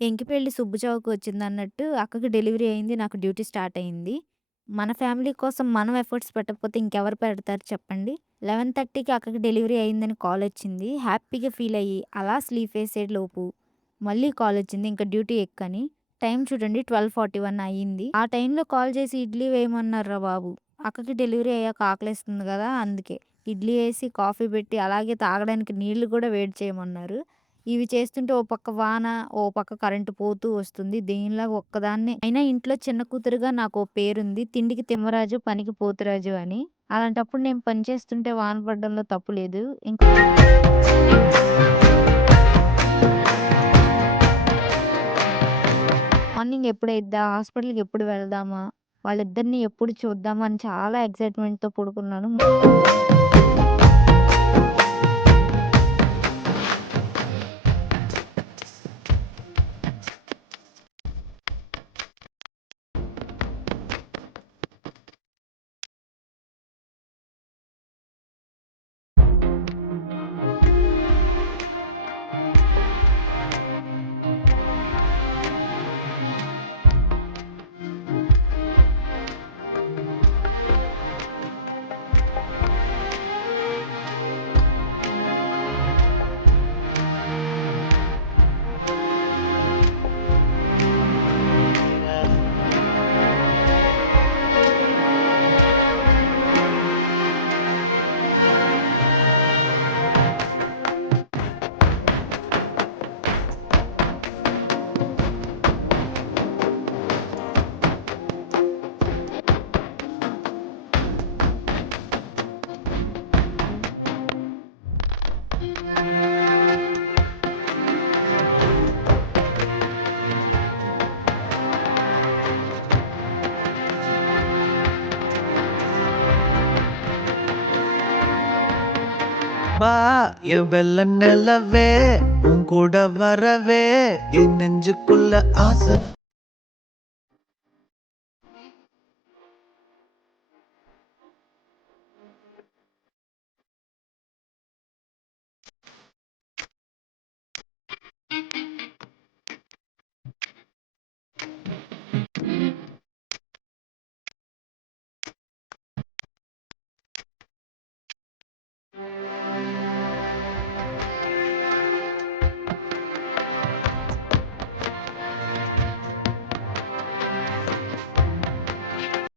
ఎంకి పెళ్లి సుబ్బు చావుకు వచ్చిందన్నట్టు అక్కకి డెలివరీ అయింది. నాకు డ్యూటీ స్టార్ట్ అయింది. మన ఫ్యామిలీ కోసం మనం ఎఫర్ట్స్ పెట్టకపోతే ఇంకెవరు పెడతారు చెప్పండి? 11:30కి అక్కకి డెలివరీ అయిందని కాలొచ్చింది. హ్యాపీగా ఫీల్ అయ్యి అలా స్లీప్ వేసేలోపు మళ్ళీ కాలొచ్చింది. ఇంక డ్యూటీ ఎక్కని. టైం చూడండి 12:41 అయింది. ఆ టైంలో కాల్ చేసి ఇడ్లీ వేయమన్నారురా బాబు! అక్కకి డెలివరీ అయ్యాక ఆకలేస్తుంది గదా! అందుకే. ఇడ్లీ ఏసి, కాఫీ పెట్టి అలాగే తాగడానికి నీళ్లు గూడా వేడి చేయమన్నారు. ఇవి చేస్తుంటే ఓ పక్క వాన, ఓ పక్క కరెంట్ పోతూ వస్తుంది. దీనిలాగా ఒక్కదాన్నే అయినా ఇంట్లో చిన్న కూతురుగా నాకో పేరుంది. తిండికి తిమ్మరాజు, పనికి పోతురాజు అని. అలాంటప్పుడు నేను పని చేస్తుంటే వాన పడడంలో తప్పు లేదు. మార్నింగ్ ఎప్పుడైద్దా? హాస్పిటల్‌కి ఎప్పుడు వెళ్దామా? వాళ్ళిద్దరిని ఎప్పుడు చూద్దామా అని చాలా ఎక్సైట్‌మెంట్‌తో పడుకున్నాను. ಬಾ எவ்வெல்ல நிலவே உன் கூட வரவே என் நெஞ்சுக்குள்ள ஆசை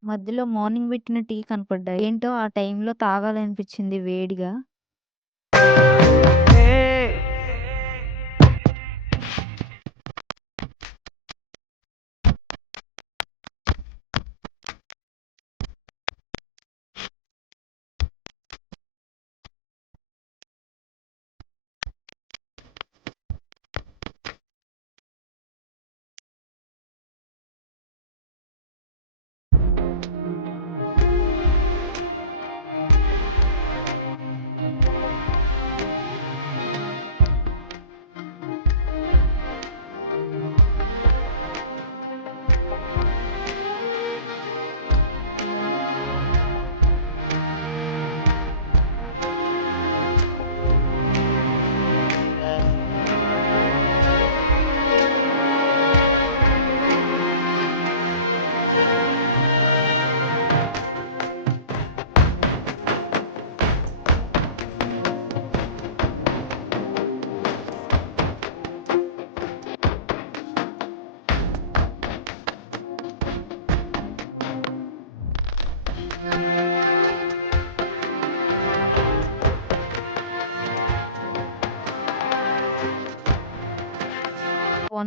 మధ్యలో మార్నింగ్ పెట్టిన టీ కనపడ్డాయి. ఏంటో ఆ టైంలో తాగాలనిపించింది వేడిగా.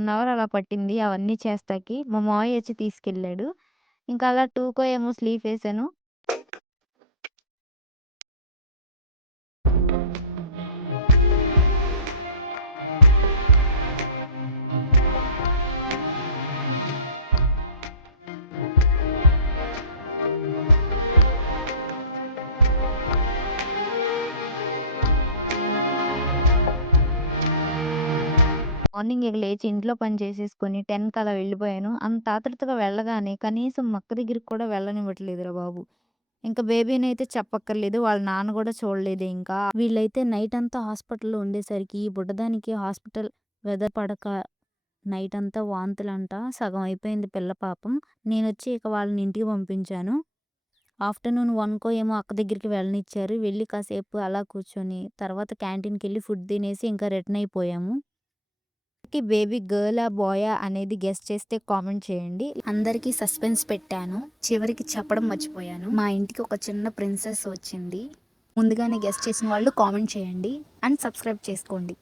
అవర్ అలా పట్టింది అవన్నీ చేస్తాకి. మా మావయ్య వచ్చి తీసుకెళ్ళాడు. ఇంకా అలా 2కో ఏమో స్లీపేసాను. మార్నింగ్ ఇక లేచి ఇంట్లో పని చేసేసుకొని 10కి అలా వెళ్ళిపోయాను. అంత ఆతృతగా వెళ్ళగానే కనీసం మా అక్క దగ్గరికి కూడా వెళ్ళనివ్వట్లేదురా బాబు! ఇంక బేబీనైతే చెప్పక్కర్లేదు. వాళ్ళ నాన్న గూడా చూడలేదు ఇంకా. వీళ్ళైతే నైటంతా హాస్పిటల్‌లో ఉండేసరికి ఈ బుడ్డదానికి హాస్పిటల్ వెదర్ పడక నైట్ అంతా వాంతులంట. సగం అయిపోయింది పిల్ల పాపం. నేనొచ్చి ఇక వాళ్ళని ఇంటికి పంపించాను. ఆఫ్టర్‌నూన్ 1కో ఏమో అక్క దగ్గరికి వెళ్ళనిచ్చారు. వెళ్ళి కాసేపు అలా కూర్చొని తర్వాత క్యాంటీన్‌కెళ్ళి ఫుడ్ తినేసి ఇంకా రిటర్న్ అయిపోయాము. బేబీ గర్లా? బాయా? అనేది గెస్ చేస్తే కామెంట్ చేయండి. అందరికీ సస్పెన్స్ పెట్టాను. చివరికి చెప్పడం మర్చిపోయాను. మా ఇంటికి ఒక చిన్న ప్రిన్సెస్ వచ్చింది. ముందుగానే గెస్ చేసిన వాళ్ళు కామెంట్ చేయండి అండ్ సబ్స్క్రైబ్ చేసుకోండి.